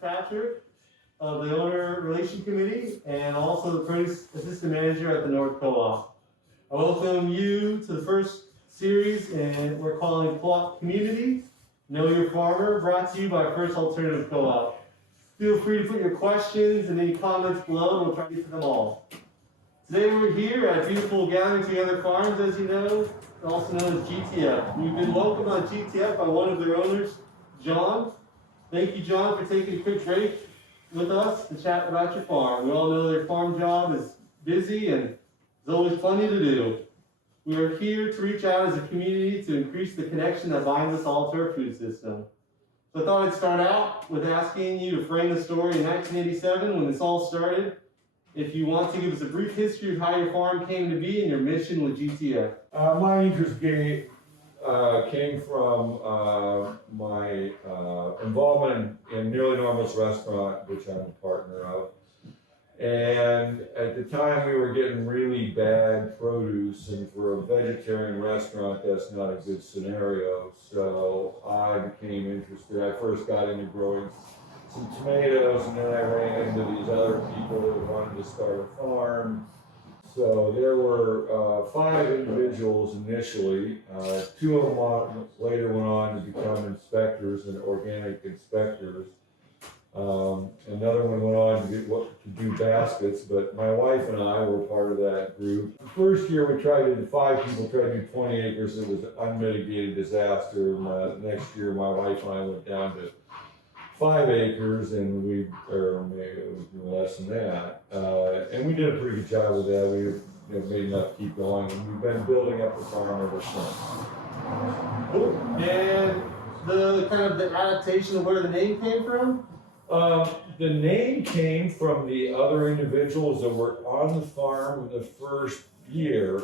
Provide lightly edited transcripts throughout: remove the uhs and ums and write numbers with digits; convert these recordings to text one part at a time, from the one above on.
Patrick of the Owner Relation Committee and also the Produce Assistant Manager at the North Co-op. I welcome you to the first series, and we're calling Co-op Community, Know Your Farmer, brought to you by First Alternative Co-op. Feel free to put your questions and any comments below, and we'll try to get to them all. Today we're here at beautiful Gathering Together Farms, as you know, also known as GTF. We've been welcomed on GTF by one of their owners, John. Thank you, John, for taking a quick break with us to chat about your farm. We all know their farm job is busy and it's always plenty to do. We are here to reach out as a community to increase the connection that binds us all to our food system. So I thought I'd start out with asking you to frame the story in 1987 when this all started. If you want to give us a brief history of how your farm came to be and your mission with GTF. My interest came from my involvement in Nearly Normal's restaurant, which I'm a partner of. And at the time we were getting really bad produce, and for a vegetarian restaurant that's not a good scenario. So I became interested. I first got into growing some tomatoes, and then I ran into these other people that wanted to start a farm. So there were 5 individuals initially. 2 of them later went on to become inspectors and organic inspectors. Another one went on to do baskets, but my wife and I were part of that group. The first year we tried to do 5 people tried to do 20 acres. It was an unmitigated disaster. Next year my wife and I went down to 5 acres, and or maybe it was less than that. And we did a pretty good job with that. We made enough to keep going, and we've been building up the farm ever since. Cool. And the kind of the adaptation of where the name came from? The name came from the other individuals that were on the farm the first year.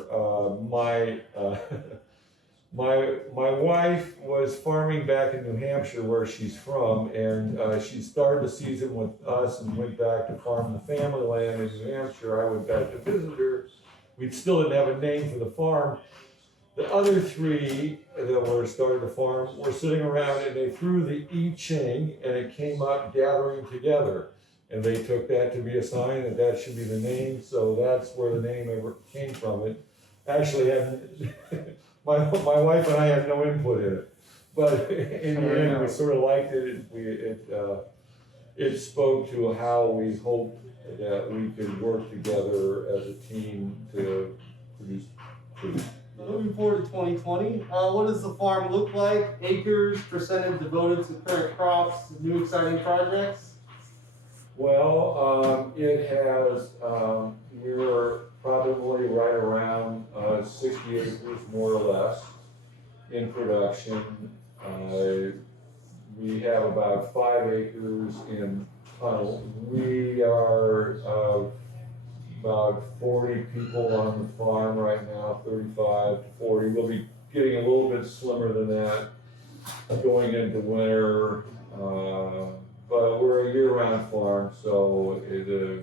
My wife was farming back in New Hampshire, where she's from, and she started the season with us and went back to farm the family land in New Hampshire. I went back to visit her. We still didn't have a name for the farm. The other 3 that were starting the farm were sitting around, and they threw the I Ching, and it came out Gathering Together. And they took that to be a sign that that should be the name, so that's where the name ever came from. It actually had, my wife and I had no input in it. But in the end, we sort of liked it. It spoke to how we hoped that we could work together as a team to produce food. Moving forward to 2020, what does the farm look like? Acres, percentage devoted to current crops, new exciting projects? Well, it has, we're probably right around 60 acres, more or less, in production. We have about 5 acres in tunnel. We are about 40 people on the farm right now, 35 to 40. We'll be getting a little bit slimmer than that going into winter, but we're a year-round farm, so the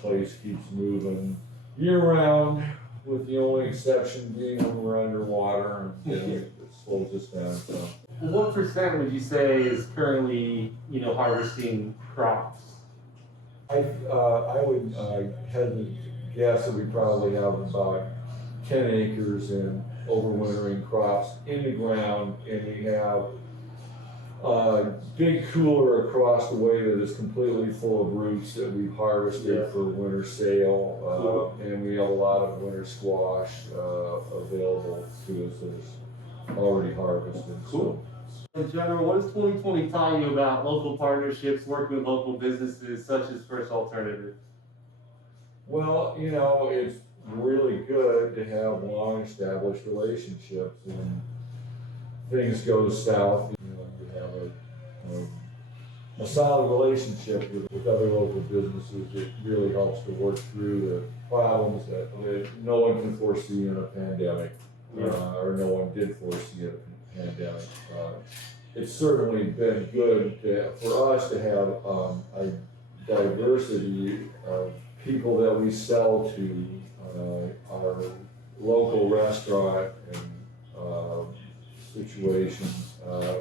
place keeps moving year-round, with the only exception being when we're underwater, and it slows us down. So. What percent would you say is currently, harvesting crops? I would guess that we probably have about 10 acres in overwintering crops in the ground, and we have a big cooler across the way that is completely full of roots that we've harvested for winter sale, and we have a lot of winter squash available to us that is already harvested. Cool. In general, what does 2020 taught you about local partnerships, working with local businesses such as First Alternative? Well, it's really good to have long-established relationships, and things go south. You have a solid relationship with other local businesses. It really helps to work through the problems that no one can foresee in a pandemic, or no one did foresee in a pandemic. It's certainly been good for us to have a diversity of people that we sell to, our local restaurant, and situation,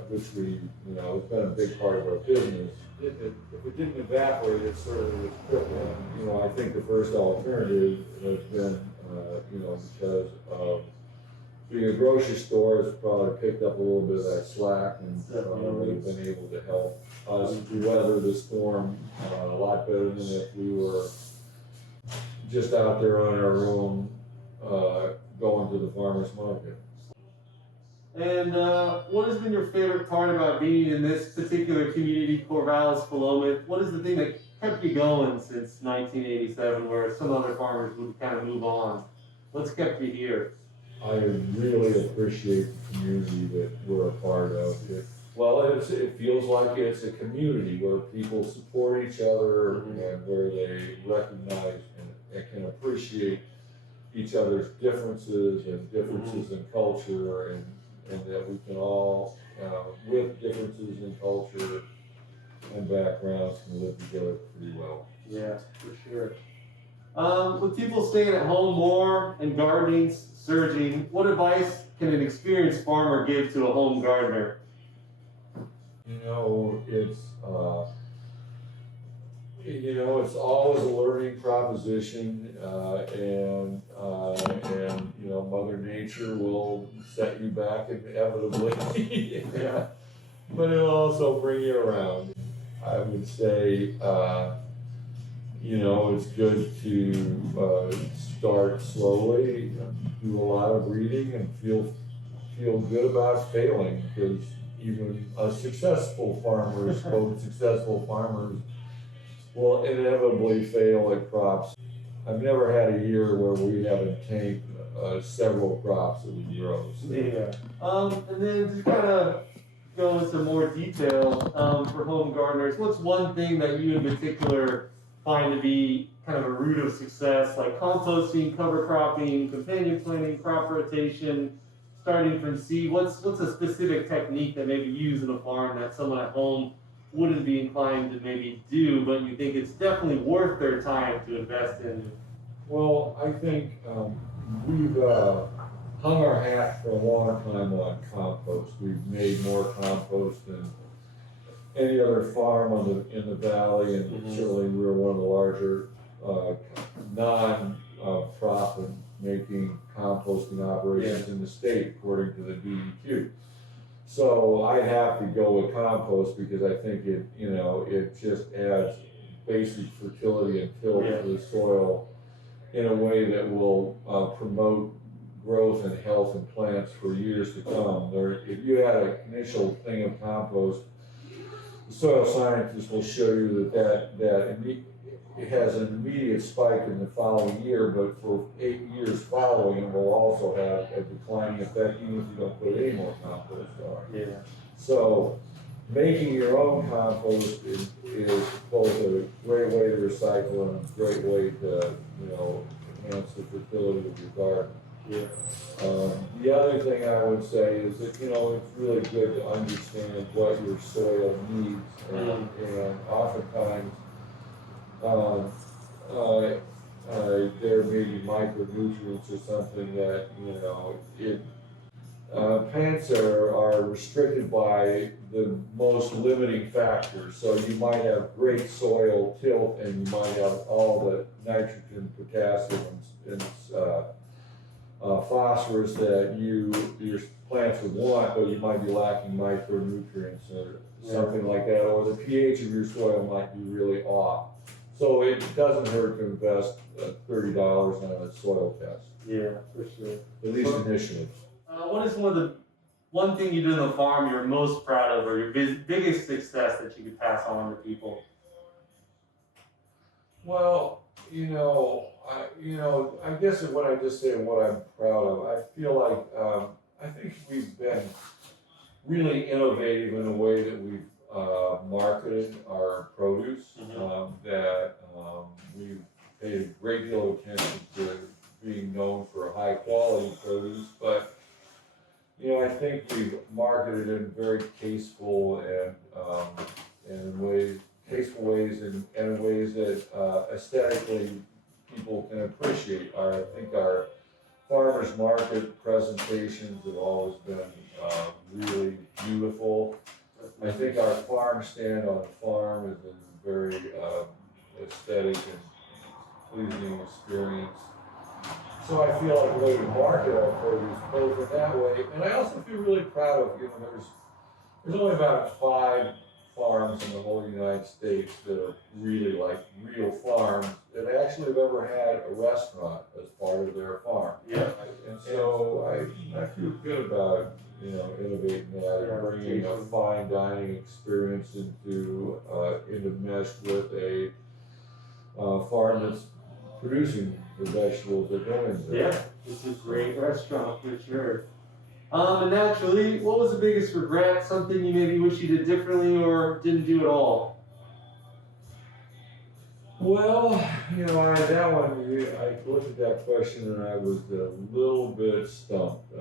which we, has been a big part of our business. If it didn't evaporate, it certainly would cripple. And, I think the first alternative has been, because of being a grocery store, it's probably picked up a little bit of that slack and really been able to help us weather the storm a lot better than if we were just out there on our own, going to the farmer's market. And what has been your favorite part about being in this particular community, Corvallis, Philomath? What is the thing that kept you going since 1987, where some other farmers would kind of move on? What's kept you here? I really appreciate the community that we're a part of. It feels like it's a community where people support each other and where they recognize and can appreciate each other's differences and differences in culture, and that we can all, with differences in culture and backgrounds, can live together pretty well. Yeah, for sure. With people staying at home more and gardening surging, what advice can an experienced farmer give to a home gardener? It's always a learning proposition, and Mother Nature will set you back inevitably. Yeah. But it'll also bring you around. I would say, it's good to start slowly, do a lot of reading, and feel good about failing, because even successful farmers, quote, successful farmers, will inevitably fail at crops. I've never had a year where we haven't tanked several crops that we grow. So. Yeah. And then to kind of go into more detail for home gardeners, what's one thing that you in particular find to be kind of a root of success, like composting, cover cropping, companion planting, crop rotation, starting from seed? What's a specific technique that maybe you use in a farm that someone at home wouldn't be inclined to maybe do, but you think it's definitely worth their time to invest in? Well, I think we've hung our hat for a long time on compost. We've made more compost than any other farm in the valley, and certainly we're one of the larger non-profit making composting operations in the state, according to the DEQ. So I'd have to go with compost, because I think it just adds basic fertility and tilth to the soil in a way that will promote growth and health in plants for years to come. If you had an initial thing of compost, the soil scientists will show you that it has an immediate spike in the following year, but for 8 years following, it will also have a declining effect, even if you don't put any more compost on. Yeah. So making your own compost is both a great way to recycle and a great way to enhance the fertility of your garden. Yeah. The other thing I would say is that it's really good to understand what your soil needs, and oftentimes there may be micronutrients or something that plants are restricted by the most limiting factors. So you might have great soil tilth, and you might have all the nitrogen, potassium, and phosphorus that your plants would want, but you might be lacking micronutrients or something like that, or the pH of your soil might be really off. So it doesn't hurt to invest $30 on a soil test. Yeah, for sure. At least initially. What is one thing you did on the farm you're most proud of, or your biggest success that you could pass on to people? Well, I guess what I just say, what I'm proud of, I feel like I think we've been really innovative in the way that we've marketed our produce. That we've paid a great deal of attention to being known for high quality produce, but I think we've marketed in very tasteful ways and in ways that aesthetically people can appreciate. I think our farmers market presentations have always been really beautiful. I think our farm stand on the farm has been very aesthetic and pleasing experience. So I feel like the way we market our produce both in that way, and I also feel really proud of, there's only about 5 farms in the whole United States that are really like real farms that actually have ever had a restaurant as part of their farm. Yeah. And so I feel good about, innovating that and bringing a fine dining experience into mesh with a farm that's producing the vegetables they're doing there. Yeah, it's a great restaurant for sure. And naturally, what was the biggest regret? Something you maybe wish you did differently or didn't do at all? Well, that one, I looked at that question and I was a little bit stumped.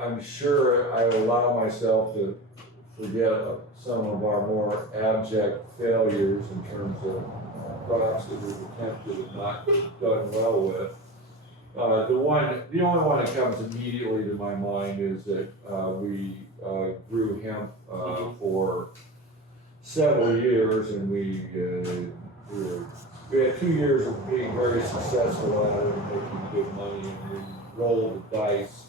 I'm sure I allow myself to forget some of our more abject failures in terms of products that we've attempted and not done well with. The only one that comes immediately to my mind is that we grew hemp for several years, and we had 2 years of being very successful at it and making good money, and we rolled the dice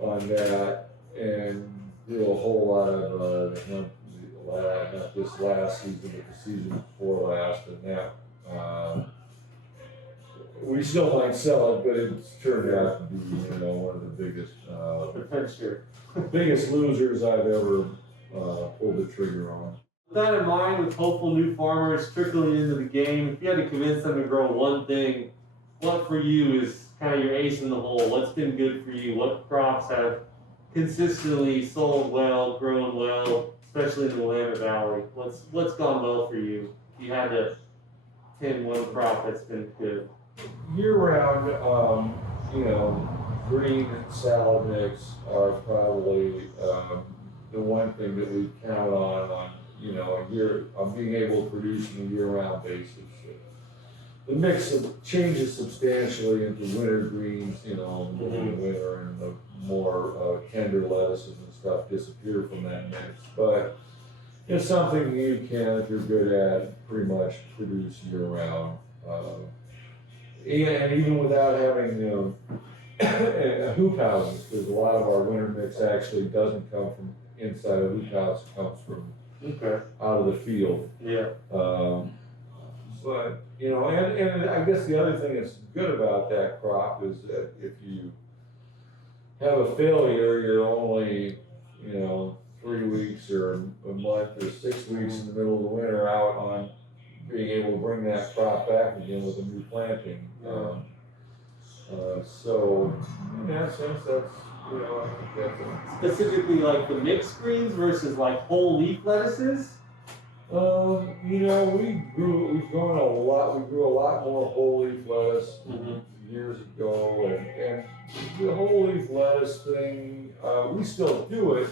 on that and grew a whole lot of hemp, not this last season, but the season before last, and that. We still might sell it, but it's turned out to be, one of the biggest losers I've ever pulled the trigger on. With that in mind, with hopeful new farmers trickling into the game, if you had to convince them to grow one thing, what for you is kind of your ace in the hole? What's been good for you? What crops have consistently sold well, grown well, especially in the Willamette Valley? What's gone well for you? If you had to pin one crop that's been good. Year-round, green salad mix are probably the one thing that we count on being able to produce on a year-round basis. The mix changes substantially into winter greens, in the winter, and the more tender lettuces and stuff disappear from that mix. But it's something you can, if you're good at, pretty much produce year-round. And even without having hoop houses, because a lot of our winter mix actually doesn't come from inside a hoop house, it comes from out of the field. Yeah. But and I guess the other thing that's good about that crop is that if you have a failure, you're only 3 weeks or a month or 6 weeks in the middle of the winter out on being able to bring that crop back again with a new planting. So in that sense, that's I think that's Specifically, like the mixed greens versus like whole leaf lettuces. we've grown a lot. We grew a lot more whole leaf lettuce years ago, and the whole leaf lettuce thing, we still do it,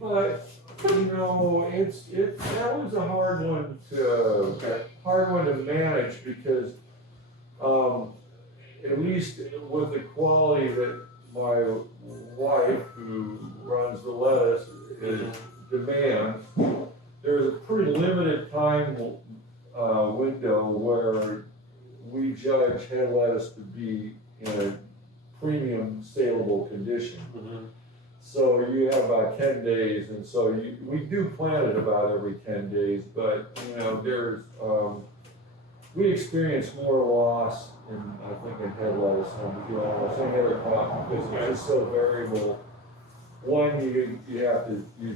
but that was a hard one to manage because at least with the quality that my wife, who runs the lettuce, demands, there's a pretty limited time window where we judge head lettuce to be in a premium saleable condition. So you have about 10 days, and so we do plant it about every 10 days, but there's we experience more loss in head lettuce than we do almost any other crop because it's just so variable. One, you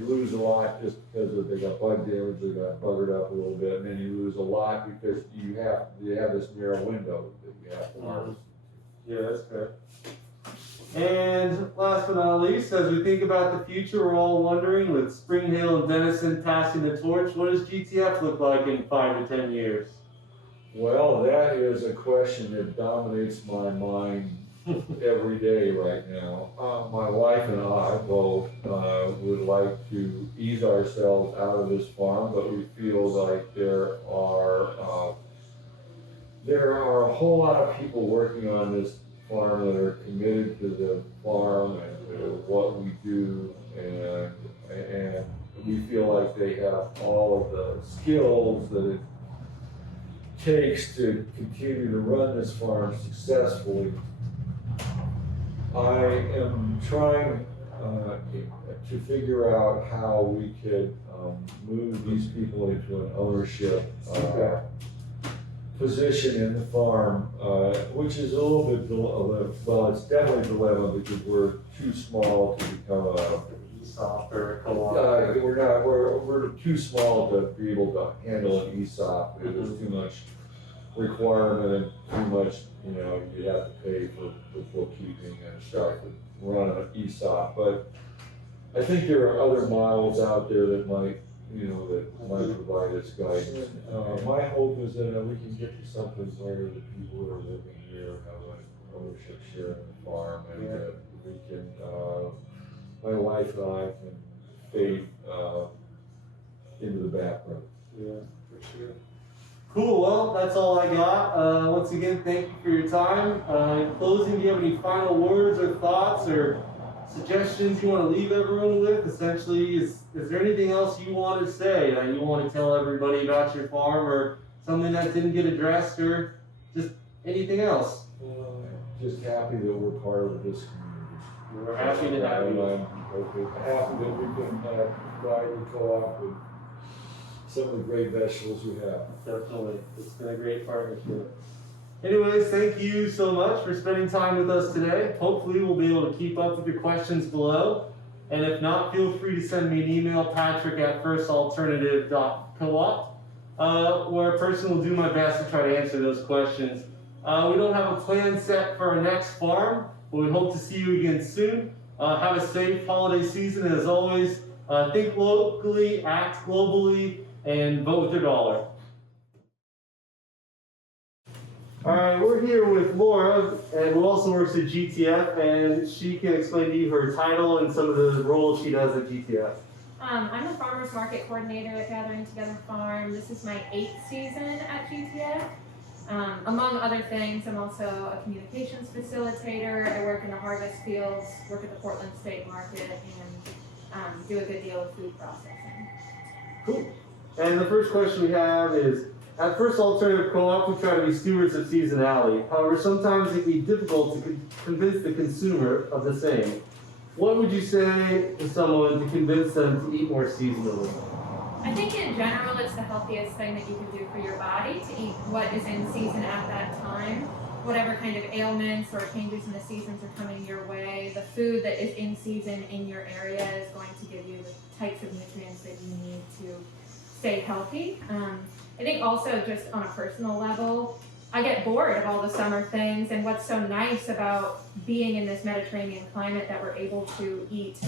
lose a lot just because they got bug damage, they got buggered up a little bit, and then you lose a lot because you have this narrow window that you have to harvest. Yeah, that's fair. And last but not least, as we think about the future, we're all wondering, with Spring Hill and Denison passing the torch, what does GTF look like in 5 to 10 years? Well, that is a question that dominates my mind every day right now. My wife and I both would like to ease ourselves out of this farm, but we feel like there are there are a whole lot of people working on this farm that are committed to the farm and to what we do, and we feel like they have all of the skills that it takes to continue to run this farm successfully. I am trying to figure out how we could move these people into an ownership position in the farm, which is a little bit, well, it's definitely a dilemma because we're too small to become a ESOP or co-op. we're too small to be able to handle an ESOP. There's too much requirement and too much, you have to pay for the bookkeeping and stuff to run an ESOP. But I think there are other models out there that might provide us guidance. My hope is that we can get to something where the people who are living here have an ownership share in the farm, and that we can, my wife and I can fade into the background. Yeah, for sure. Cool, well, that's all I got. Once again, thank you for your time. In closing, do you have any final words or thoughts or suggestions you want to leave everyone with? Essentially, is there anything else you want to say that you want to tell everybody about your farm, or something that didn't get addressed, or just anything else? Just happy that we're part of this community. We're happy to have you. I'm happy that we can provide the co-op with some of the great vegetables we have. Definitely. It's been a great partnership. Anyways, thank you so much for spending time with us today. Hopefully we'll be able to keep up with your questions below. And if not, feel free to send me an email, patrick@firstalternative.coop, where a person will do my best to try to answer those questions. We don't have a plan set for our next farm, but we hope to see you again soon. Have a safe holiday season, and as always, think locally, act globally, and vote with your dollar. All right, we're here with Laura, and who also works at GTF, and she can explain to you her title and some of the roles she does at GTF. I'm the Farmers Market Coordinator at Gathering Together Farm. This is my 8th season at GTF. Among other things, I'm also a communications facilitator. I work in the harvest fields, work at the Portland State Market, and do a good deal of food processing. Cool. And the first question we have is, at First Alternative Co-op, we try to be stewards of seasonality. However, sometimes it can be difficult to convince the consumer of the same. What would you say to someone to convince them to eat more seasonally? I think in general, it's the healthiest thing that you can do for your body, to eat what is in season at that time. Whatever kind of ailments or changes in the seasons are coming your way, the food that is in season in your area is going to give you the types of nutrients that you need to stay healthy. I think also just on a personal level, I get bored of all the summer things, and what's so nice about being in this Mediterranean climate that we're able to eat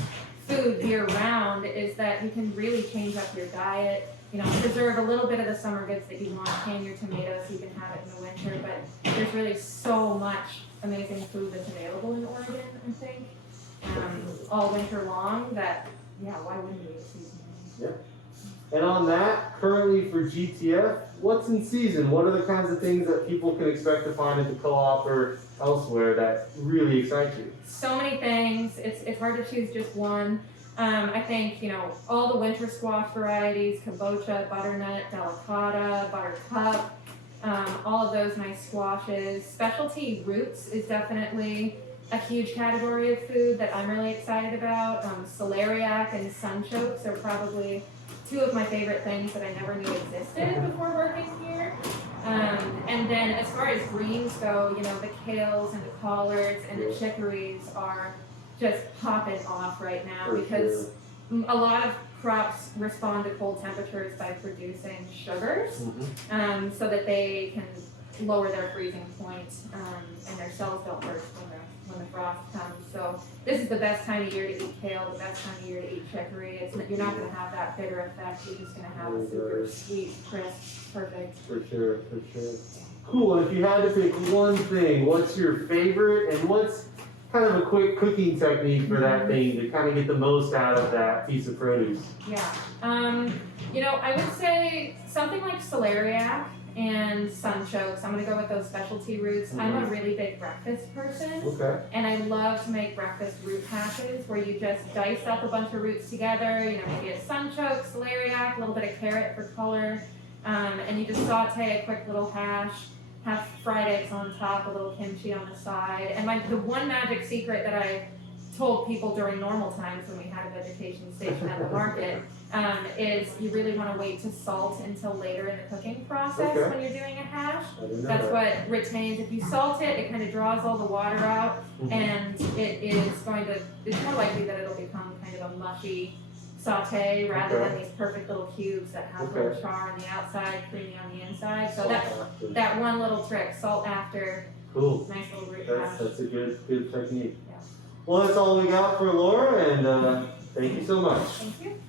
food year round is that you can really change up your diet, preserve a little bit of the summer goods that you want, can your tomatoes so you can have it in the winter, but there's really so much amazing food that's available in Oregon, I think, all winter long that, why wouldn't we eat seasonally? Yeah. And on that, currently for GTF, what's in season? What are the kinds of things that people can expect to find at the co-op or elsewhere that really excite you? So many things. It's hard to choose just one. I think, all the winter squash varieties, kabocha, butternut, delicata, buttercup, all of those nice squashes. Specialty roots is definitely a huge category of food that I'm really excited about. Celeriac and sunchokes are probably two of my favorite things that I never knew existed before working here. And then as far as greens go, the kales and the collards and the chicories are just popping off right now because a lot of crops respond to cold temperatures by producing sugars, so that they can lower their freezing point, and their cells don't burst when the frost comes. So this is the best time of year to eat kale, the best time of year to eat chicory. You're not going to have that bitter effect. You're just going to have a super sweet, crisp, perfect. For sure, for sure. Cool, and if you had to pick one thing, what's your favorite, and what's kind of a quick cooking technique for that thing to kind of get the most out of that piece of produce? Yeah. You know, I would say something like celeriac and sunchokes. I'm gonna go with those specialty roots. I'm a really big breakfast person, Okay. and I love to make breakfast root hashes where you just dice up a bunch of roots together. You know, maybe a sunchoke, celeriac, a little bit of carrot for color, and you just saute a quick little hash. Have fried eggs on top, a little kimchi on the side, and the one magic secret that I told people during normal times when we had a vegetation station at the market is you really want to wait to salt until later in the cooking process when you're doing a hash. I didn't know That's that. what retains. If you salt it, it kind of draws all the water out, and it's more likely that it'll become kind of a mushy saute rather than these perfect little cubes that have a little char on the outside, creamy on the inside. So that one little trick, salt after, Cool. nice little root hash. That's a good technique. Yeah. Well, that's all we got for Laura, and thank you so much. Thank you.